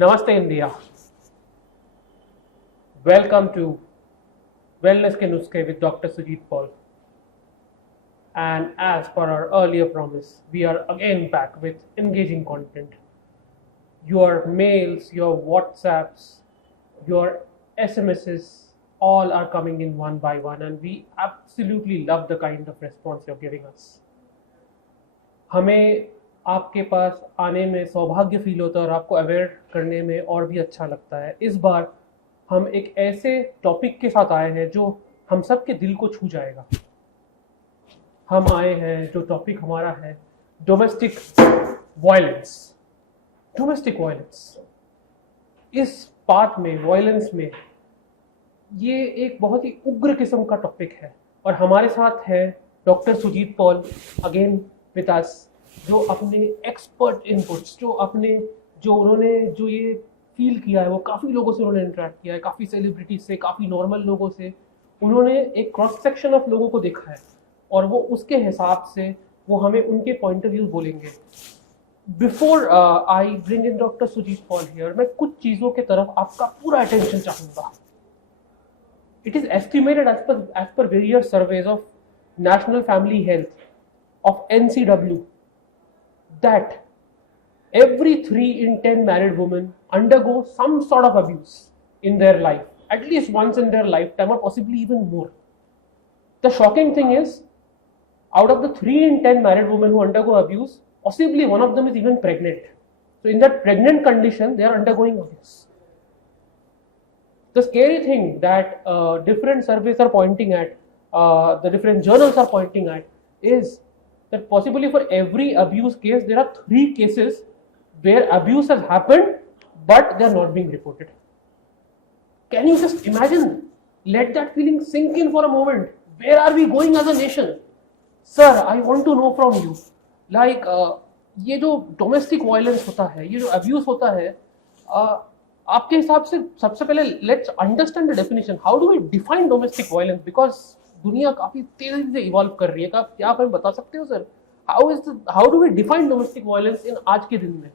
Namaste India. Welcome to Nuskhe with Dr. Sujit Paul. And as per our earlier promise, we are again back with engaging content. Your mails, your WhatsApps, your SMSs, all are coming in one by one, and we absolutely love the kind of response you're giving us. हमें आपके पास आने में सौभाग्य feel होता है और आपको aware करने में और भी अच्छा लगता है। इस बार हम एक ऐसे टॉपिक के साथ आए हैं जो हम सब के दिल को छू जाएगा। हम आए हैं, जो टॉपिक हमारा है डोमेस्टिक वायलेंस। डोमेस्टिक वायलेंस, इस पार्ट में, वायलेंस में, ये एक बहुत ही उग्र किस्म का टॉपिक है और हमारे साथ है doctor Sujit Paul again with us, जो अपने एक्सपर्ट इनपुट्स, उन्होंने जो ये फील किया है, वो काफ़ी लोगों से उन्होंने इंटरेक्ट किया है, काफ़ी सेलिब्रिटीज से, काफ़ी नॉर्मल लोगों से, उन्होंने एक क्रॉस सेक्शन ऑफ लोगों को देखा है और वो उसके हिसाब से वो हमें उनके पॉइंट ऑफ व्यू बोलेंगे। Before I bring in doctor Sujit Paul here, मैं कुछ चीज़ों की तरफ आपका पूरा अटेंशन चाहूँगा। It is estimated as per various surveys of National Family Health of NCW that every 3 in 10 married women undergo some sort of abuse in their life, at least once in their lifetime, or possibly even more. The shocking thing is, out of the 3 in 10 married women who undergo abuse, possibly one of them is even pregnant. So in that pregnant condition, they are undergoing abuse. The scary thing that different surveys are pointing at, the different journals are pointing at, is that possibly for every abuse case, there are 3 cases where abuse has happened, but they are not being reported. Can you just imagine? Let that feeling sink in for a moment. Where are we going as a nation? Sir, I want to know from you, like, ये जो domestic violence होता है, ये जो abuse होता है, आपके हिसाब से सबसे पहले let's understand the definition. How do we define domestic violence, because दुनिया काफी तेजी से इवॉल्व कर रही है। क्या आप हमें बता सकते हो sir, how do we define domestic violence in आज के दिन में?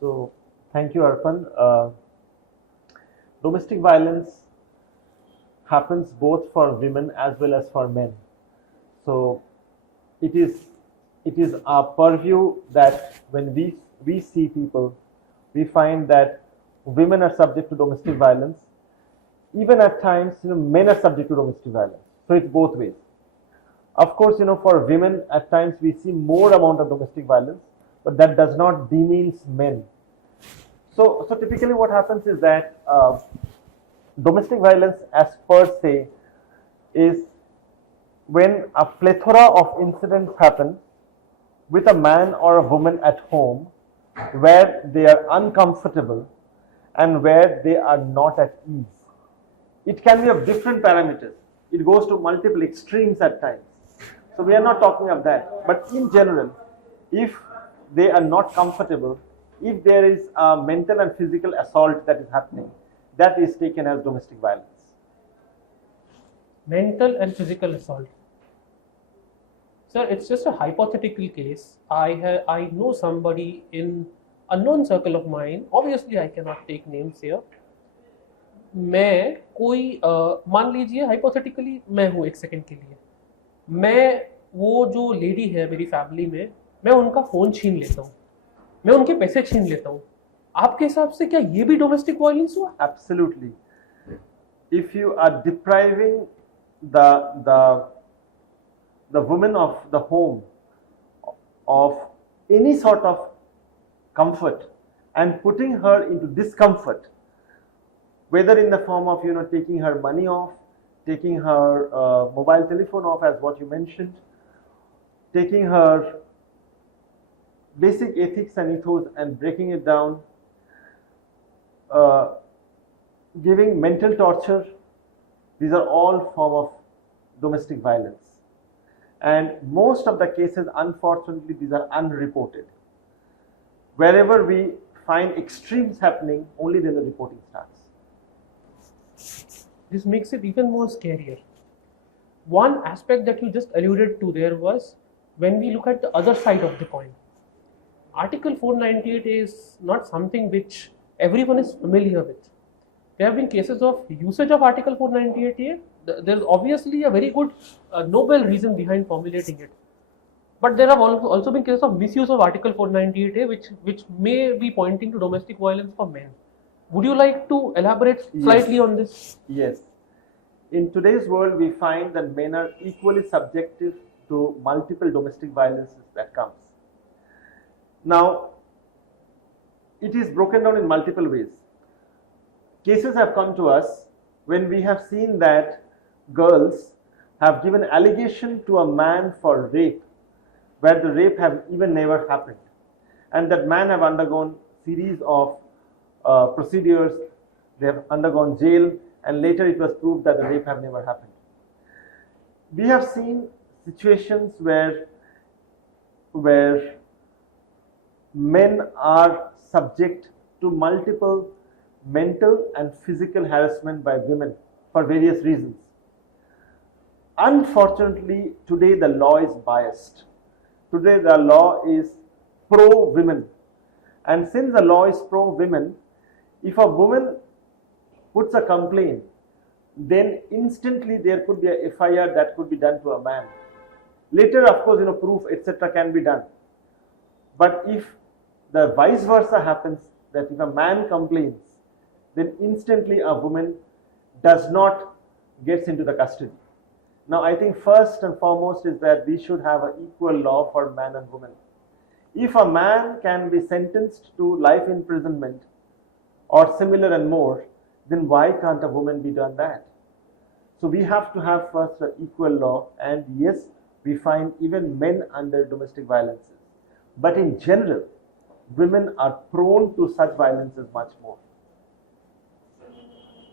So thank you, Arpan. Domestic violence happens both for women as well as for men. So it is our purview that when we see people, we find that women are subject to domestic violence. Even at times, men are subject to domestic violence. So it's both ways. Of course, for women, at times we see more amount of domestic violence, but that does not demeans men. So typically what happens is that domestic violence as per se is when a plethora of incidents happen with a man or a woman at home where they are uncomfortable and where they are not at ease. It can be of different parameters. It goes to multiple extremes at times. So we are not talking of that. But in general, if they are not comfortable, if there is a mental and physical assault that is happening, that is taken as domestic violence. Mental and physical assault. Sir, it's just a hypothetical case. I know somebody in a known circle of mine, obviously I cannot take names here. मैं कोई मान लीजिए hypothetically मैं हूँ एक second के लिए, मैं वो जो लेडी है मेरी फैमिली में, मैं उनका फोन छीन लेता हूँ, मैं उनके पैसे छीन लेता हूँ। आपके हिसाब से क्या ये भी डोमेस्टिक वायलेंस हुआ? Absolutely. If you are depriving the woman of the home of any sort of comfort and putting her into discomfort, whether in the form of taking her money off, taking her mobile telephone off, as what you mentioned, taking her basic ethics and ethos and breaking it down, giving mental torture, these are all form of domestic violence. And most of the cases, unfortunately, these are unreported. Wherever we find extremes happening, only then the reporting starts. This makes it even more scarier. One aspect that you just alluded to there was when we look at the other side of the coin. Article 498 is not something which everyone is familiar with. There have been cases of usage of Article 498A. There's obviously a very good noble reason behind formulating it. But there have also been cases of misuse of Article 498A, which may be pointing to domestic violence for men. Would you like to elaborate slightly on this? Yes. In today's world, we find that men are equally subjective to multiple domestic violences that comes. Now, it is broken down in multiple ways. Cases have come to us when we have seen that girls have given allegation to a man for rape, where the rape have even never happened, and that man have undergone series of procedures, they have undergone jail, and later it was proved that the rape have never happened. We have seen situations where men are subject to multiple mental and physical harassment by women for various reasons. Unfortunately, today the law is biased. Today the law is pro-women. And since the law is pro-women, if a woman puts a complaint, then instantly there could be a FIR that could be done to a man. Later, of course, proof, etc. can be done. But if the vice versa happens, that if a man complains, then instantly a woman does not gets into the custody. Now, I think first and foremost is that we should have an equal law for man and woman. If a man can be sentenced to life imprisonment or similar and more, then why can't a woman be done that? So we have to have first an equal law, and yes, we find even men under domestic violences. But in general, women are prone to such violences much more.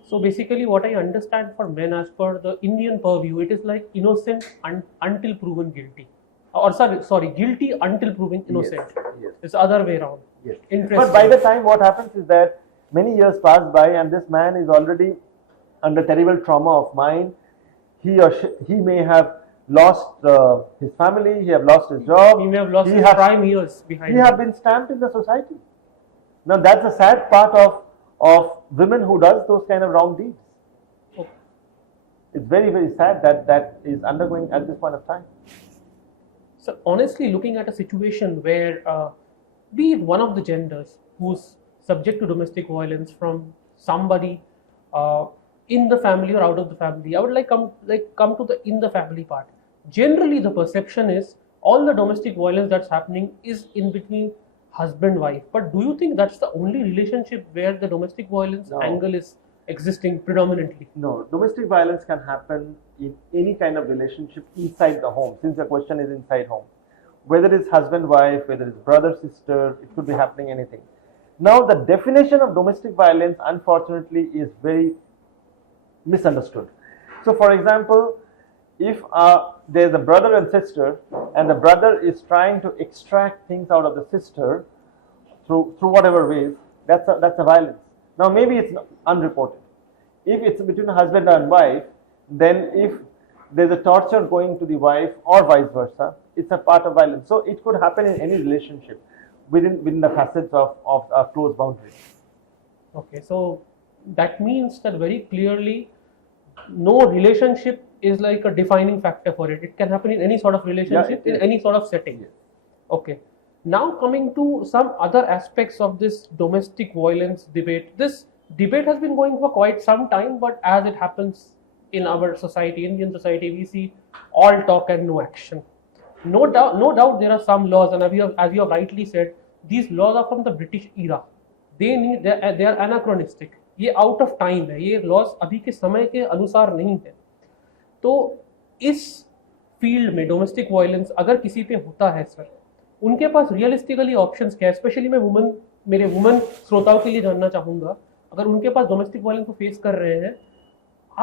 So basically what I understand for men as per the Indian purview, it is like innocent until proven guilty. Or sorry, guilty until proven innocent. Yes. It's the other way around. Yes. Interesting. But by the time what happens is that many years pass by and this man is already under terrible trauma of mind. He may have lost his family, he have lost his job. He may have lost his prime years behind him. He have been stamped in the society. Now that's the sad part of women who does those kind of wrong deeds. Okay. It's very, very sad that is undergoing at this point of time. So honestly, looking at a situation where be it one of the genders who's subject to domestic violence from somebody in the family or out of the family, I would come to the in the family part. Generally, the perception is all the domestic violence that's happening is in between husband-wife. But do you think that's the only relationship where the domestic violence angle is existing predominantly? No, domestic violence can happen in any kind of relationship inside the home, since the question is inside home. Whether it's husband-wife, whether it's brother-sister, it could be happening anything. Now, the definition of domestic violence, unfortunately, is very misunderstood. So, for example, if there's a brother and sister, and the brother is trying to extract things out of the sister through whatever ways, that's a violence. Now, maybe it's unreported. If it's between a husband and wife, then if there's a torture going to the wife or vice versa, it's a part of violence. So it could happen in any relationship within the facets of close boundaries. Okay, so that means that very clearly no relationship is like a defining factor for it. It can happen in any sort of relationship, in any sort of setting. Yes. Okay. Now coming to some other aspects of this domestic violence debate. This debate has been going for quite some time, but as it happens in our society, Indian society, we see all talk and no action. No doubt there are some laws, and as you have rightly said, these laws are from the British era. They are anachronistic. ये out of time है, ये loss अभी के समय के अनुसार नहीं है. तो इस फील्ड में डोमेस्टिक वायलेंस अगर किसी पे होता है सर, उनके पास रियलिस्टिकली ऑप्शंस क्या है? स्पेशली मैं मेरे वुमन श्रोताओं के लिए जानना चाहूंगा, अगर उनके पास डोमेस्टिक वायलेंस को फेस कर रहे हैं,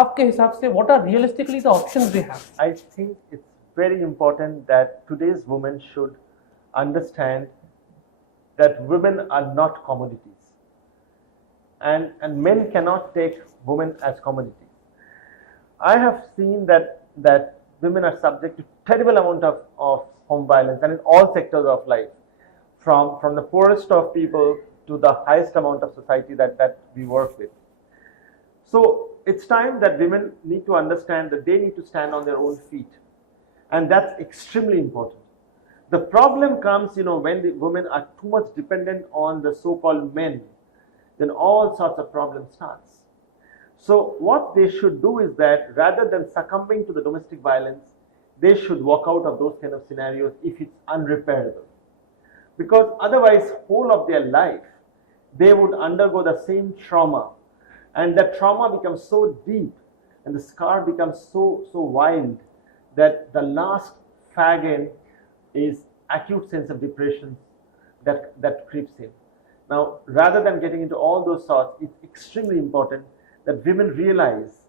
आपके हिसाब से what are realistically the options they have? I think it's very important that today's women should understand that women are not commodities. And men cannot take women as commodities. I have seen that women are subject to terrible amount of home violence, and in all sectors of life, from the poorest of people to the highest amount of society that we work with. So it's time that women need to understand that they need to stand on their own feet, and that's extremely important. The problem comes, when the women are too much dependent on the so-called men, then all sorts of problems starts. So what they should do is that rather than succumbing to the domestic violence, they should walk out of those kind of scenarios if it's unrepairable. Because otherwise, whole of their life, they would undergo the same trauma, and that trauma becomes so deep and the scar becomes so wild that the last fag end is acute sense of depression that creeps in. Now, rather than getting into all those thoughts, it's extremely important that women realize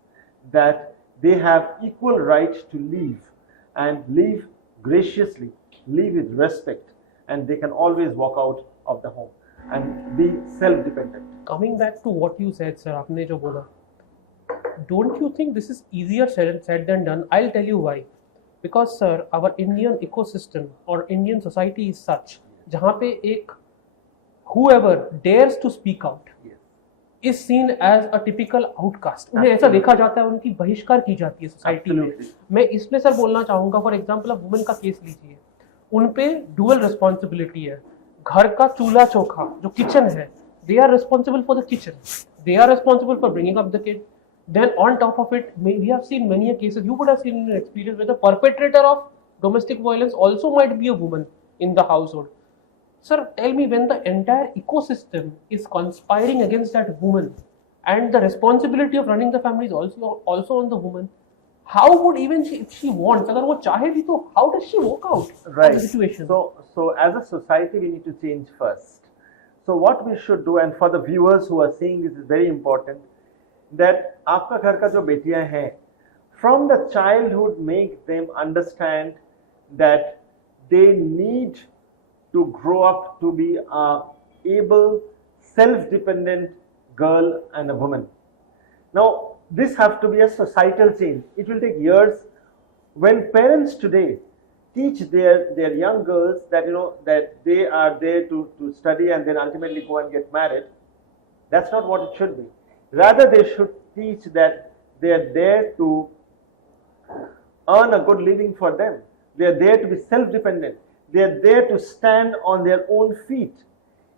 that they have equal right to live, and live graciously, live with respect, and they can always walk out of the home and be self-dependent. Coming back to what you said, sir, आपने जो बोला, don't you think this is easier said than done? I'll tell you why. Because sir, our Indian ecosystem or Indian society is such, जहाँ पे एक whoever dares to speak out is seen as a typical outcast. उन्हें ऐसा देखा जाता है, उनकी बहिष्कार की जाती है सोसाइटी में. मैं इसलिए सर बोलना चाहूँगा, फॉर एग्जांपल आप वुमेन का केस लीजिए, उन पे डुअल रिस्पॉन्सिबिलिटी है. घर का चूल्हा चौखा जो किचन है, they are responsible for the kitchen, they are responsible for bringing up the kid. Then on top of it, we have seen many cases, you would have seen in your experience, where the perpetrator of domestic violence also might be a woman in the household. Sir, tell me, when the entire ecosystem is conspiring against that woman and the responsibility of running the family is also on the woman, how would even she, if she wants, agar wo chahe bhi to, how does she walk out of the situation? So as a society, we need to change first. So what we should do, and for the viewers who are seeing this is very important, that आपका घर का जो बेटियां हैं, from the childhood make them understand that they need to grow up to be a able, self-dependent girl and a woman. Now, this have to be a societal change. It will take years. When parents today teach their young girls that that they are there to study and then ultimately go and get married, that's not what it should be. Rather, they should teach that they are there to earn a good living for them. They are there to be self-dependent. They are there to stand on their own feet.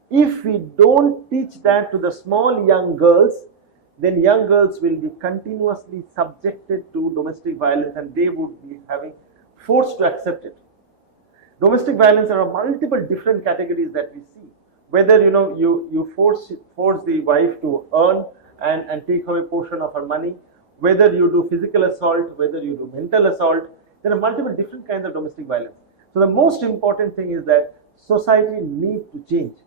If we don't teach that to the small young girls, then young girls will be continuously subjected to domestic violence, and they would be having forced to accept it. Domestic violence are multiple different categories that we see. Whether you force the wife to earn and take away a portion of her money, whether you do physical assault, whether you do mental assault, there are multiple different kinds of domestic violence. So the most important thing is that society needs to change.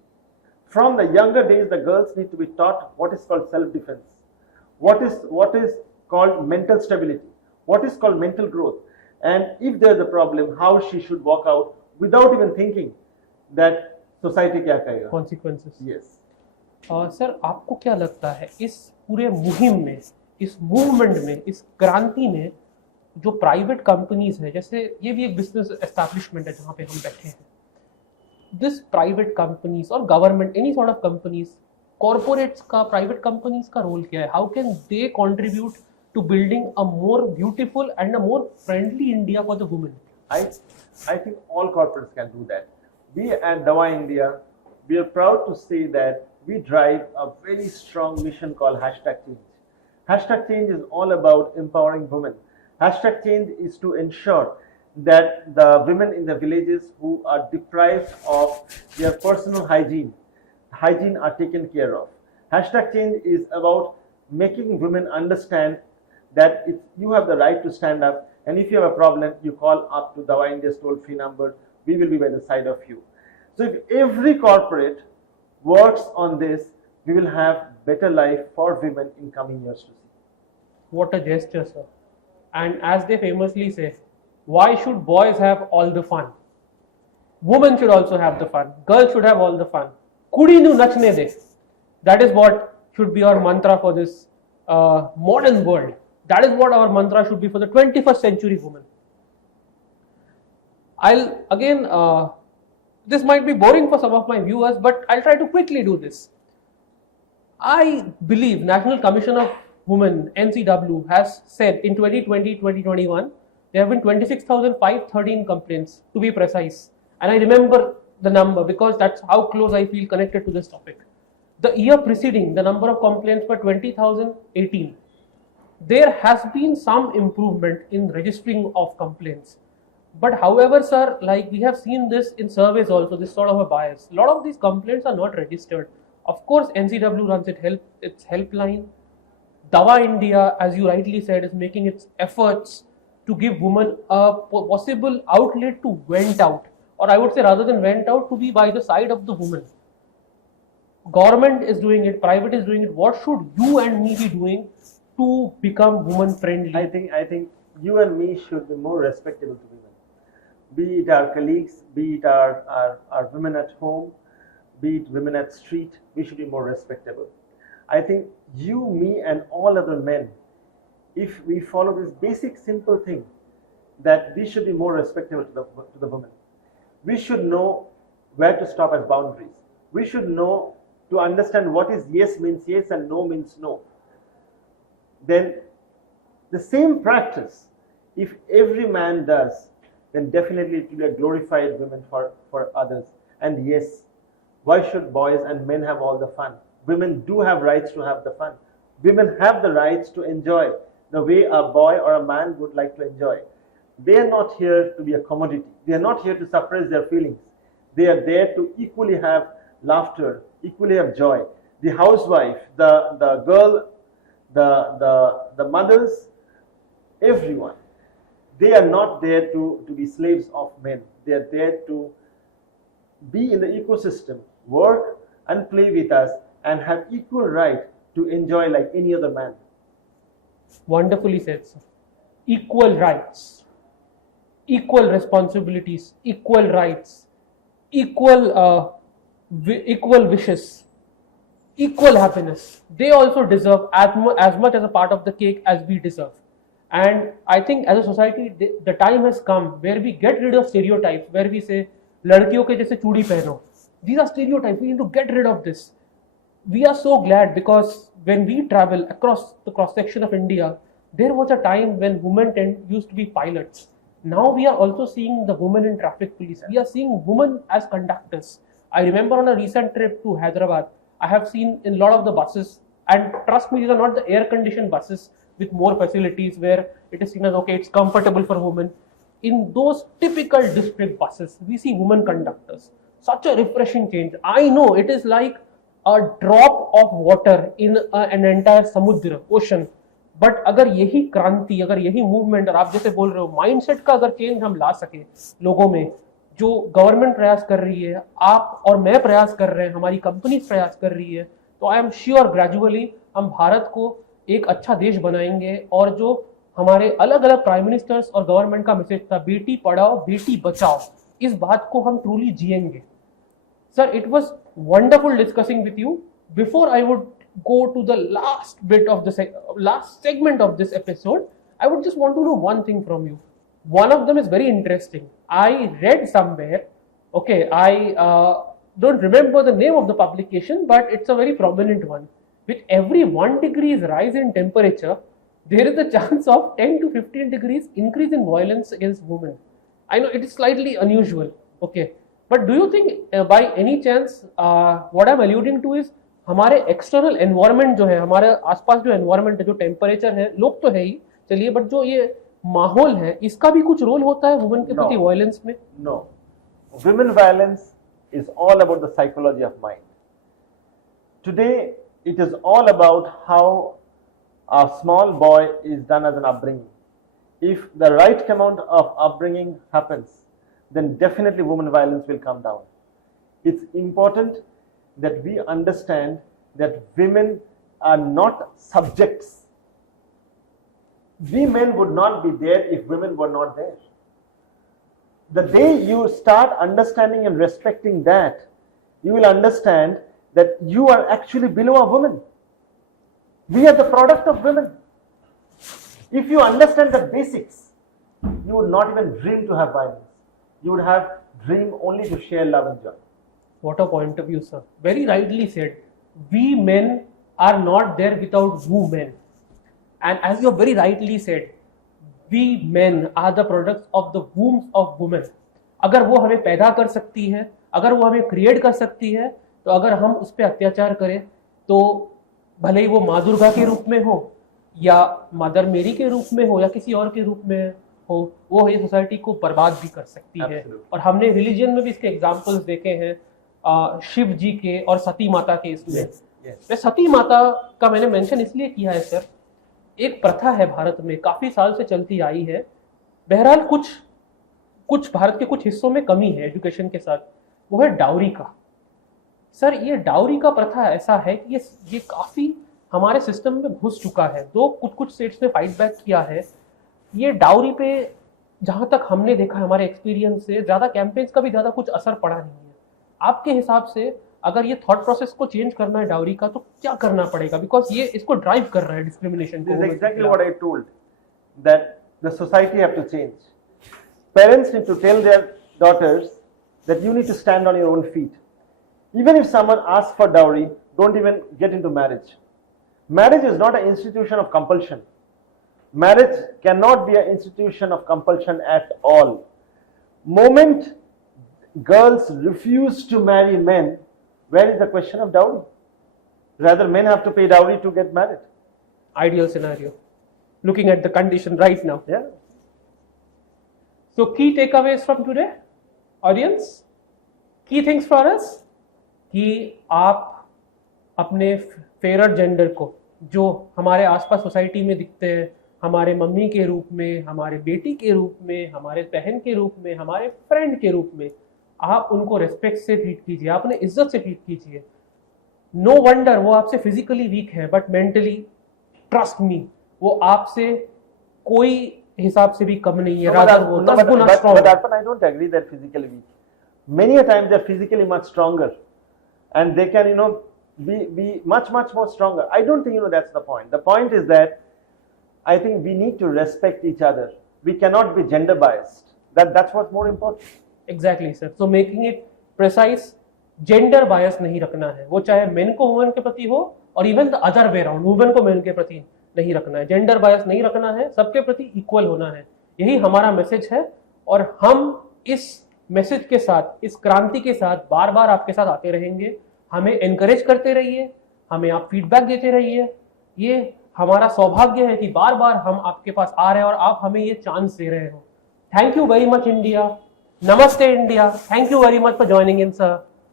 From the younger days, the girls need to be taught what is called self-defense, what is called mental stability, what is called mental growth, and if there is a problem, how she should walk out without even thinking that society क्या कहेगा. Consequences. Yes. Sir, आपको क्या लगता है इस पूरे मुहिम में, इस मूवमेंट में, इस क्रांति में जो प्राइवेट कंपनीज है, जैसे ये भी एक बिजनेस एस्टैब्लिशमेंट है जहाँ पे हम बैठे हैं, दिस प्राइवेट कंपनीज और government, any sort of companies, corporates का, प्राइवेट कंपनीज का रोल क्या है? How can they contribute to building a more beautiful and a more friendly India for the women? I think all corporates can do that. We at Davaindia, we are proud to say that we drive a very strong mission called #change. #change is all about empowering women. #change is to ensure that the women in the villages who are deprived of their personal hygiene are taken care of. #change is about making women understand that you have the right to stand up, and if you have a problem, you call up to Davaindia's toll-free number. We will be by the side of you. So if every corporate works on this, we will have better life for women in coming years to see. What a gesture, sir. And as they famously say, why should boys have all the fun? Women should also have the fun. Girls should have all the fun. Kudi nu nachne de. That is what should be our mantra for this modern world. That is what our mantra should be for the 21st century woman. I'll again This might be boring for some of my viewers, but I'll try to quickly do this. I believe National Commission of Women, NCW, has said in 2020-2021, there have been 26,513 complaints, to be precise. And I remember the number because that's how close I feel connected to this topic. The year preceding, the number of complaints were 20,018. There has been some improvement in registering of complaints. But however, sir, like we have seen this in surveys also, this sort of a bias. A lot of these complaints are not registered. Of course, NCW runs its helpline. Davaindia, as you rightly said, is making its efforts to give women a possible outlet to vent out. Or I would say rather than vent out, to be by the side of the woman. Government is doing it, private is doing it. What should you and me be doing to become woman friendly? I think you and me should be more respectable to women. Be it our colleagues, be it our women at home, be it women at street, we should be more respectable. I think you, me and all other men, if we follow this basic simple thing, that we should be more respectable to the women. We should know where to stop as boundaries. We should know to understand what is yes means yes and no means no. Then the same practice, if every man does, then definitely it will be a glorified women for others. And yes, why should boys and men have all the fun? Women do have rights to have the fun. Women have the rights to enjoy the way a boy or a man would like to enjoy. They are not here to be a commodity. They are not here to suppress their feelings. They are there to equally have laughter, equally have joy. The housewife, the girl, the mothers, everyone. They are not there to be slaves of men. They are there to be in the ecosystem, work and play with us, and have equal right to enjoy like any other man. Wonderfully said, sir. Equal rights, equal responsibilities, equal rights, equal wishes, equal happiness. They also deserve as much as a part of the cake as we deserve. And I think as a society, the time has come where we get rid of stereotypes, where we say, "Ladkiyon ke jaise chudi pehno." These are stereotypes. We need to get rid of this. We are so glad because when we travel across the cross section of India, there was a time when women used to be pilots. Now we are also seeing the women in traffic police. We are seeing women as conductors. I remember on a recent trip to Hyderabad, I have seen in a lot of the buses, and trust me, these are not the air-conditioned buses with more facilities where it is seen as, okay, it's comfortable for women. In those typical district buses, we see women conductors. Such a refreshing change. I know it is like a drop of water in an entire samudra, ocean. But अगर यही क्रांति, अगर यही movement, और आप जैसे बोल रहे हो माइंडसेट का अगर चेंज हम ला सके लोगों में, जो गवर्नमेंट प्रयास कर रही है, आप और मैं प्रयास कर रहे हैं, हमारी कंपनी प्रयास कर रही है, तो आई एम श्योर ग्रेजुअली हम भारत को एक अच्छा देश बनाएंगे. और जो हमारे अलग अलग प्राइम मिनिस्टर्स और गवर्नमेंट का मैसेज था, बेटी पढ़ाओ बेटी बचाओ, इस बात को हम ट्रूली जिएंगे. Sir, it was wonderful discussing with you. Before I would go to the last bit of the last segment of this episode, I would just want to know one thing from you. One of them is very interesting. I read somewhere, okay, I don't remember the name of the publication, but it's a very prominent one. With every 1 degrees rise in temperature, there is a chance of 10 to 15 degrees increase in violence against women. I know it is slightly unusual, okay, but do you think by any chance what I'm alluding to is हमारे external environment जो है, हमारे आसपास जो environment है, जो temperature है, लोग तो है ही चलिए, बट जो ये माहौल है, इसका भी कुछ रोल होता है वुमेन के प्रति वायलेंस में? No, women violence is all about the psychology of mind. Today it is all about how a small boy is done as an upbringing. If the right amount of upbringing happens, then definitely women violence will come down. It's important that we understand that women are not subjects. We men would not be there if women were not there. The day you start understanding and respecting that, you will understand that you are actually below a woman. We are the product of women. If you understand the basics, you would not even dream to have violence. You would have dream only to share love and joy. What a point of view, sir. Very rightly said. We men are not there without women. And as you have very rightly said, we men are the products of the wombs of women. अगर वो हमें पैदा कर सकती है, अगर वो हमें क्रिएट कर सकती है, तो अगर हम उस पर अत्याचार करें तो भले ही वो माँ दुर्गा के रूप में हो या मदर मेरी के रूप में हो या किसी और के रूप में हो, वो ये सोसाइटी को बर्बाद भी कर सकती है. और हमने रिलीजन में भी इसके एग्जाम्पल्स देखे हैं, शिव जी के और सती माता के. इसमें सती माता का मैंने मेंशन इसलिए किया है सर, एक प्रथा है भारत में, काफी साल से चलती आई है. बहरहाल कुछ भारत के कुछ हिस्सों में कमी है एजुकेशन के साथ, वो है डाउरी का. सर ये डाउरी का प्रथा ऐसा है कि ये काफी हमारे सिस्टम में घुस चुका है. तो कुछ स्टेट्स ने फाइट बैक किया है. ये डाउरी पे जहां तक हमने देखा हमारे एक्सपीरियंस से, ज्यादा कैंपेन्स का भी ज्यादा कुछ असर पड़ा नहीं है. आपके हिसाब से अगर ये थॉट प्रोसेस को चेंज करना है डाउरी का, तो क्या करना पड़ेगा? बिकॉज ये इसको ड्राइव कर रहा है डिस्क्रिमिनेशन को. Exactly what I told, that the society have to change. Parents need to tell their daughters that you need to stand on your own feet. Even if someone asks for dowry, don't even get into marriage. Marriage is not an institution of compulsion. Marriage cannot be an institution of compulsion at all. Moment girls refuse to marry men, where is the question of dowry? Rather, men have to pay dowry to get married. Ideal scenario, looking at the condition right now. Yeah. So key takeaways from today, audience, key things for us, कि आप अपने favourite gender को, जो हमारे आसपास society में दिखते हैं, हमारे मम्मी के रूप में, हमारे बेटी के रूप में, हमारे बहन के रूप में, हमारे फ्रेंड के रूप में, आप उनको रेस्पेक्ट से ट्रीट कीजिए, आप उन्हें इज्जत से ट्रीट कीजिए. नो वंडर वो आपसे फिजिकली वीक है, बट मेंटली ट्रस्ट मी वो आपसे कोई हिसाब से भी कम नहीं है. But I don't agree that physically weak. Many a time they're physically much stronger, and they can be much more stronger. I don't think that's the point. The point is that I think we need to respect each other. We cannot be gender biased. That's what's more important. Exactly, sir. So making it precise, gender bias नहीं रखना है. वो चाहे main को women के प्रति हो और even the other way around, women को मेन के प्रति नहीं रखना है. जेंडर बायस नहीं रखना है, सबके प्रति इक्वल होना है. यही हमारा मैसेज है. और हम इस मैसेज के साथ, इस क्रांति के साथ बार बार आपके साथ आते रहेंगे. हमें एनकरेज करते रहिए, हमें आप फीडबैक देते रहिए. ये हमारा सौभाग्य है कि बार बार हम आपके पास आ रहे हैं और आप हमें ये चांस दे रहे हो. Thank you very much India. Namaste India. Thank you very much for joining in, sir.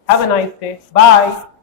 Have a nice day. Bye.